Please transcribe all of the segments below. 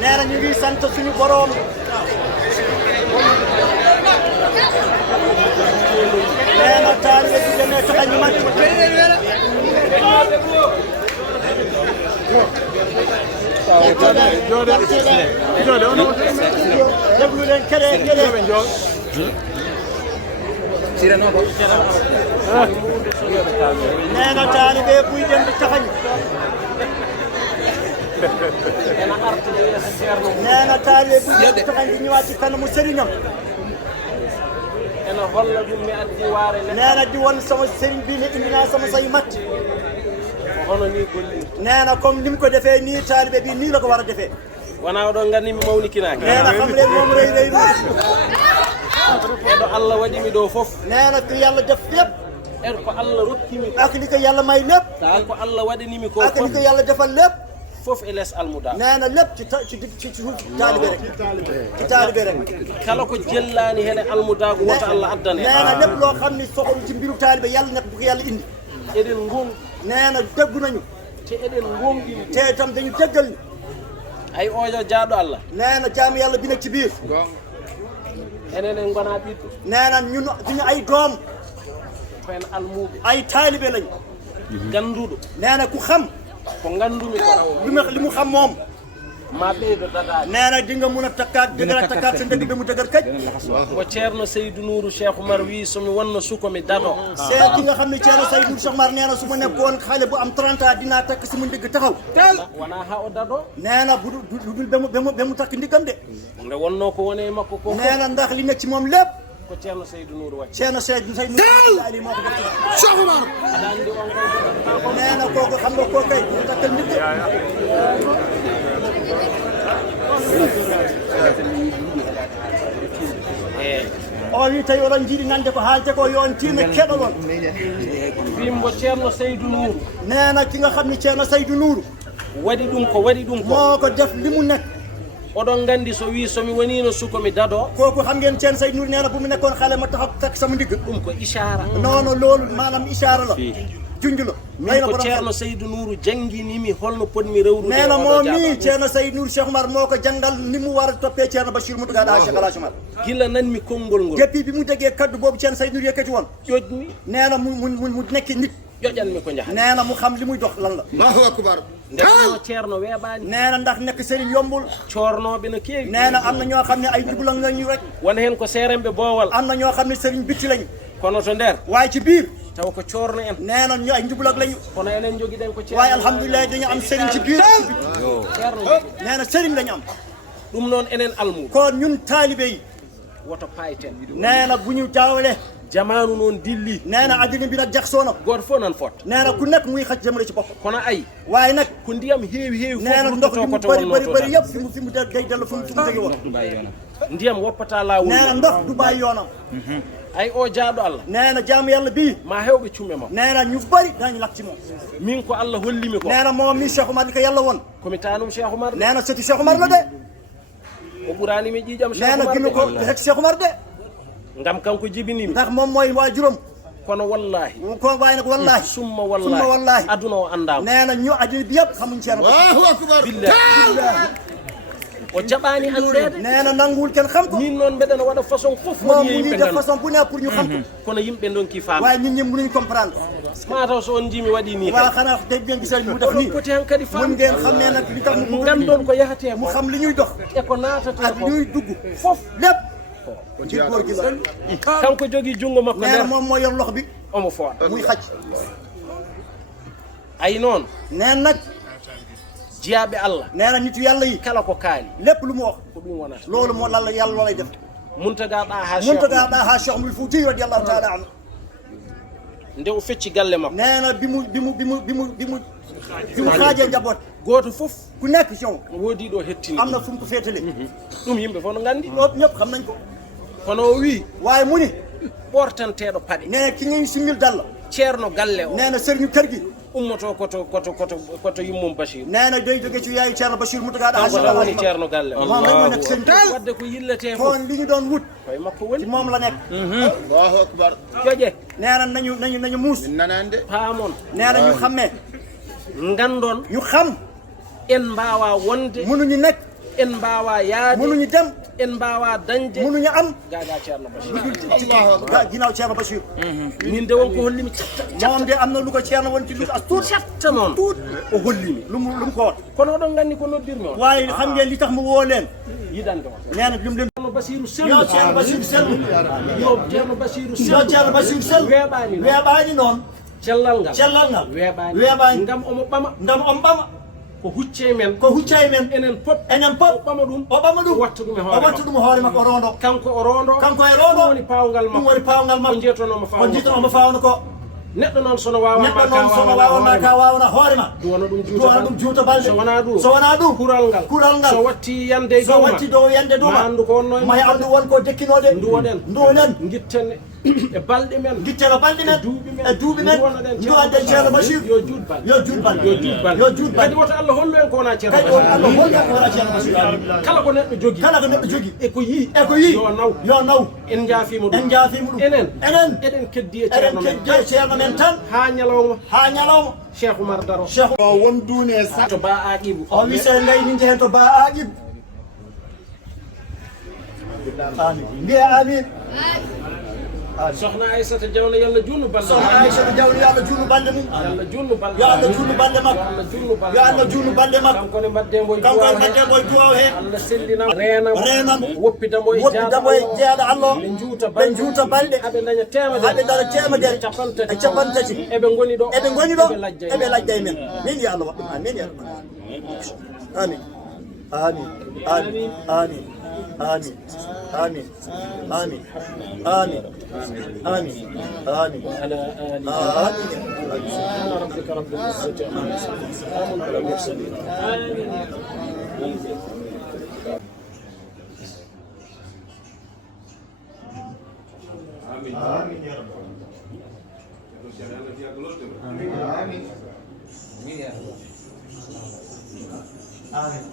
nee na ñu ngi sant suñu borom nee na taalibe bi demee tax a ñu mat déglu leen kere nee na taalibe buy dem di taxañ nee na taalibe buy dem di taxañ di ñëwaat ci kanamu sëriñam nee na di woon sama sëriñ bi ne indi naa sama say mat nee na comme ni mu ko defee nii taalibe bi nii la ko war a defee wana oɗon ngannimi mawnikinaaki nee na xam leen moom rëy rëy eɗo Allah waɗimi ɗo fof nee na ki yàlla def lépp en ko Allah rokkimi ak li ko yàlla may lépp en ko Allah waɗanimi ko ak li ko yàlla defal lépp fof e less almuda nee na lépp ci taalibe rek ci taalibe rek kala ko jellani hen almudago woto Allah addane nee na lépp loo xam ni soxol ci mbiru taalibe yàlla nekk bu ko yàlla indi eɗen gon nee na déggu nañu te eɗen gonɗini te itam dañu déggal ni ay ojo jaaɗo Allah nee na jaamu yàlla bi nekk ci biir enen en gona ɓiɗɗo nee na ñun duñu ay doom ko en almuɓe ay taalibe lañu ganduɗo nee na ku xam ko gandumi ko li mu xam moom ma ɓeydo dadaade nee na di nga mun a takkaat dëgër a takkaat sa ndëgg bi mu dëgër kaj ko ceerno Seydou Nourou Cheikh Oumar wi somi wonno suko mi dado c'est ki nga xam ne ceerno Seydou Cheikh Oumar nee na su ma nekkoon xale bu am 30 ans dinaa takk si mu ndigg taxaw wona ha o dado nee na bu dul ba mu takk ndiggam de nde wonno ko woni e makko ko nee na ndax li nekk ci moom lépp ko ceerno Seydou Nourou wacci ceerno Seydou Nourou Ali moo ko def Cheikh Oumar aɗa andi on koy nee na kooku xam nga koo kay mu takkal ndigg o wi tawi oɗon jiiɗi nande ko haalte ko yo on tiime keɗoɗon bimbo ceerno Seydou Nourou nee na ki nga xam ni ceerno Seydou Nourou waɗi ɗum ko waɗi ɗum ko moo ko def li mu nekk oɗon gandi so wi somi wonino suko mi dado kooku xam ngeen ceerno Seydou Nourou nee na bu mu nekkoon xale ma taxaw takk sama ndigg ɗum ko ishara non non loolu maanaam ishaara la junj la min ko ceerno Seydou Nourou jangginimi holno potmi rewrude nee na moom mii ceerno Seydou Nourou Cheikh Oumar moo ko jàngal ni mu war a toppee ceerno Bachir Mountaga Daha Cheikh Alhaji Oumar gila nanmi konngol ngol depuis bi mu déggee kaddu boobu ceerno Seydou Nourou yëkkati woon ƴoƴmi nee na mu nekk nit ƴoƴanmi ko jaha nee na mu xam li muy dox lan la Allahu akbar ndeno ceerno weeɓani nee na ndax nekk sëriñ yombul cornoɓe no keewi nee na am na ñoo xam ne ay njublan lañu rek wona hen ko seeremɓe boowal am na ñoo xam ne sëriñ bitti lañu kono to nder waaye ci biir taw ko corno en nee na ñu ay njublan lañu kono enen joguiɗen ko ceerno waaye alhamdulilah dañu am sëriñ ci biir ceerno nee na sëriñ lañu am ɗum noon enen almuɓe kon ñun taalibe yi woto payten nee na bu ñu jaawale jamanu noon dilli nee na addina bi nag jaxasoo na goto fof nan fota nee na ku nekk muy xaj jëmale ci bopp kono ayi waaye nag ko ndiyam heewi nee na ndox bi mu bëri bëri yëpp fi mu day dellu fi mu tege woon ndiyam woppata lawol nee na ndox du bàyyi yoonam ay o jaaɗo Allah nee na jaamu yàlla bii ma hewɓe cumme ma nee na ñu bëri dañu lakk ci moom min ko Allah hollimi ko nee na moom mi Cheikh Oumar li ko yàlla woon komi tanum Cheikh Oumar nee na sëti Cheikh Oumar la de o ɓuranimi ƴiƴam nee na ginu ko sëti Cheikh Oumar de ngam kanko jibinimi ndax moom mooy waajuram kono wallahi ko waaye nag wallahi summa wallahi aduna o andama nee na ñu addina bi yëpp xamuñ Ceerno Allahu akbar billahi o jaɓani andede nee na nanguwul kenn xam ko min noon mbeɗen waɗa façon fof moom mu ngi def façon bu ne pour ñu xam ko kono yimɓe donki faam waaye nit ñi mënuñ comprendre mataw so on jimi waɗi ni waaw xanaa day ngeen gisal mu def nii poti han kadi mën faam ngeen xam ne nag li tax mu gandon ko yahate mu xam li ñuy dox e ko natata ak ñuy dugg foofu lépp ci góor gi la kanko jogui junggo makko nee na moom moo yor loxo bi omo fooɗa muy xaj ay noon nee nag jiyaɓe Allah nee na nitu yàlla yi kala ko kaali lépp lu mu wax ko ɗum wonata loolu moo lan la yàlla loolay def Mountaga Daha Mountaga Daha Cheikh Oumar Foutiyou radiyallahu taala anhu nde o fecci galle makko nee na bi mu xaajee njaboot goto fof ku nekk ci yow woodi ɗo hettini am na fu mu ko féetale ɗum yimɓe fof no gandi ñëpp xam nañ ko kono o wi waaye mu ni ɓortanteɗo paɗe nee na ki ngay simil dalla ceerno galle o nee na sëriñu kër gi ummoto koto yummum Bachir nee na day jóge ci yaayu Ceerno Bachir Mountaga da kanko tan woni ceerno galle o moom rek moo nekk seen taal wadde ko yillete fof kon li ñu doon wut koye makko woni ci moom la nekk Allahu akbar. joƴe nee na nañu muus Min nanande. paamon nee na ñu xammee ngandon ñu xam en mbawa wonde mënuñu nekk en mbawa yaade mënuñu dem en mbawa dañde mënuñu am gaga ceerno Bachir ginnaaw Ceerno Bachir min de wonko hollimi moom de am na lu ko Ceerno won ci lu as tuut catta noon tuut o hollimi lu mu ko wat kono oɗon gandi ko noddirmi on waaye xam ngeen li tax mu woo leen yidande on nee na lim leen ceerno Basiru yo sellu Ceerno Bachir sellu yo ceerno Basiru yo sellu Ceerno Bachir sellu weeɓaani noon cellal ngal cellal ngal weeɓani ngam omo ɓama ngam on ɓama ko hucce men ko huccay men enen pop o ɓama ɗum o ɓama ɗum o watta ɗum e o watta ɗum hoore makko o rondo kanko o rondo kanko e rondo ɗum woni pawgal ɗum makko woni pawgal ko makko jeetonomo ko jiitonomo fawno ko neɗɗo noon sono wawama neɗɗo noon sono wawama ka wawna hoore ma duwana ɗum duwana ɗum juuta balɗe so wona ɗum so wona ɗum kural ngal so watti yande e so dow watti dow yande dow ma andu ko wonno ma andu wonko dekkinode duwoɗen gitten e balɗe men gitteno balɗe men e duuɓi men duwaden Ceerno Bachir yo juut balɗe yo juut balɗe kadi woto Allah hollu en ko wona ceerno kadi woto Allah hollu en ko wona Ceerno Bachir kala ko neɗɗo jogui e ko yi yo naw en jaafima ɗum enen eɗen keddi e ceerno men tan ha ñalawma Cheikh Oumar Daro Cheikh O won duune sax. to ba aqibu o wi sen gayninde hen to ba aqib amin mbiya amin sokhna Aissata Diawno yalla junnu balde sokhna Aissata Diawno yo Allah junnu balde mum yalla junnu balde yo Allah junnu balde makko yo Allah junnu balde makko kanko ne mbadde mboy duwaw hen Allah sellinam renam woppidamo e jeeɗa Allah ɓe juuta balɗe aɓe daña haɓe dara temedere e capantati eɓe goni ɗo eɓe lajja e men min yo Allah waɗɗum amin ya rabbal alamin amin amin amin amin amin amin amin amin amin على آله آمين سبحان ربك رب العزة عما يصفون سلام على المرسلين Amin ya rabbal. Amin. amin amin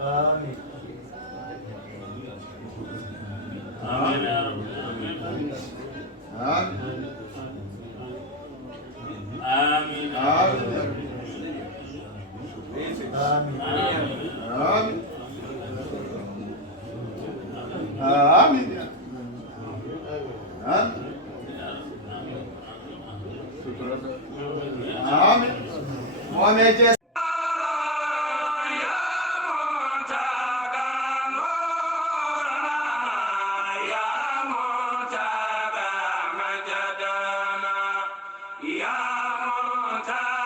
Amin. Amin. Amin. Ya